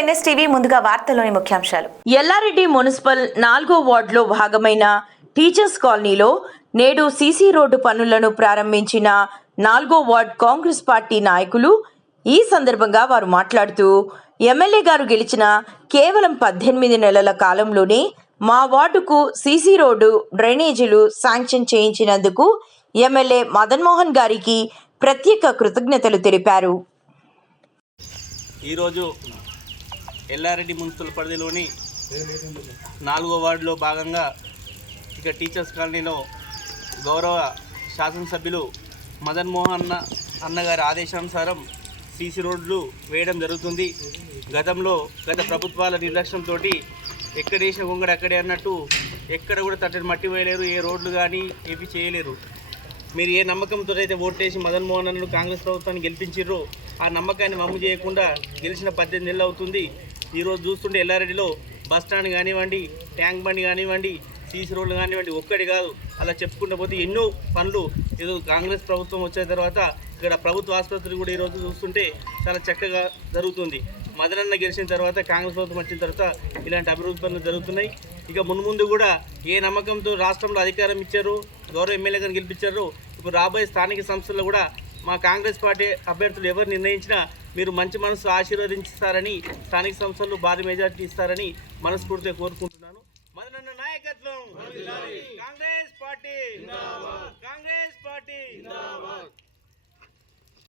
NSTV ముందుగా వార్తల్లోని ముఖ్యాంశాలు. ఎల్లారెడ్డి మున్సిపల్ 4వ వార్డులో భాగమైన టీచర్స్ కాలనీలో నేడు సీసీ రోడ్డు పనులను ప్రారంభించిన 4వ వార్డు కాంగ్రెస్ పార్టీ నాయకులు. ఈ సందర్భంగా వారు మాట్లాడుతూ, ఎమ్మెల్యే గారు గెలిచిన కేవలం 18 నెలల కాలంలోనే మా వార్డుకు సీసీ రోడ్డు, డ్రైనేజీలు శాంక్షన్ చేయించినందుకు ఎమ్మెల్యే మదన్ మోహన్ గారికి ప్రత్యేక కృతజ్ఞతలు తెలిపారు. ఈరోజు ఎల్లారెడ్డి మున్సిపల్ పరిధిలోని 4వ వార్డులో భాగంగా ఇక టీచర్స్ కాలనీలో గౌరవ శాసనసభ్యులు మదన్ మోహన్ అన్నగారి ఆదేశానుసారం సీసీ రోడ్లు వేయడం జరుగుతుంది. గత ప్రభుత్వాల నిర్లక్ష్యంతో ఎక్కడేసిన గొంగడ అక్కడే అన్నట్టు ఎక్కడ కూడా తట్టని మట్టి వేయలేరు, ఏ రోడ్లు కానీ ఏవి చేయలేరు. మీరు ఏ నమ్మకంతో అయితే ఓటేసి మదన్ మోహన్ అన్నను కాంగ్రెస్ ప్రభుత్వాన్ని గెలిపించారో ఆ నమ్మకాన్ని మమ్ము చేయకుండా గెలిచిన 18 నెలలు అవుతుంది. ఈరోజు చూస్తుంటే ఎల్లారెడ్డిలో బస్ స్టాండ్ కానివ్వండి, ట్యాంక్ బండి కానివ్వండి, సీసీ రోడ్లు కానివ్వండి, ఒక్కటి కాదు అలా చెప్పుకుంటూ పోతే ఎన్నో పనులు ఈరోజు కాంగ్రెస్ ప్రభుత్వం వచ్చిన తర్వాత ఇక్కడ ప్రభుత్వ ఆసుపత్రి కూడా ఈరోజు చూస్తుంటే చాలా చక్కగా జరుగుతుంది. మదనన్న గెలిచిన తర్వాత కాంగ్రెస్ ప్రభుత్వం వచ్చిన తర్వాత ఇలాంటి అభివృద్ధి పనులు జరుగుతున్నాయి. ఇక మున్ముందు కూడా ఏ నమ్మకంతో రాష్ట్రంలో అధికారం ఇచ్చారో, గౌరవ ఎమ్మెల్యే గారిని గెలిపించారో, ఇప్పుడు రాబోయే స్థానిక సంస్థల్లో కూడా మా కాంగ్రెస్ పార్టీ అభ్యర్థులు ఎవరు నిర్ణయించినా మీరు మంచి మనసు ఆశీర్వదించారని, స్థానిక సంస్థలు భారీ మెజార్టీ ఇస్తారని మనస్ఫూర్తిగా కోరుకుంటున్నాను. మదనన్న నాయకత్వం, కాంగ్రెస్ పార్టీ.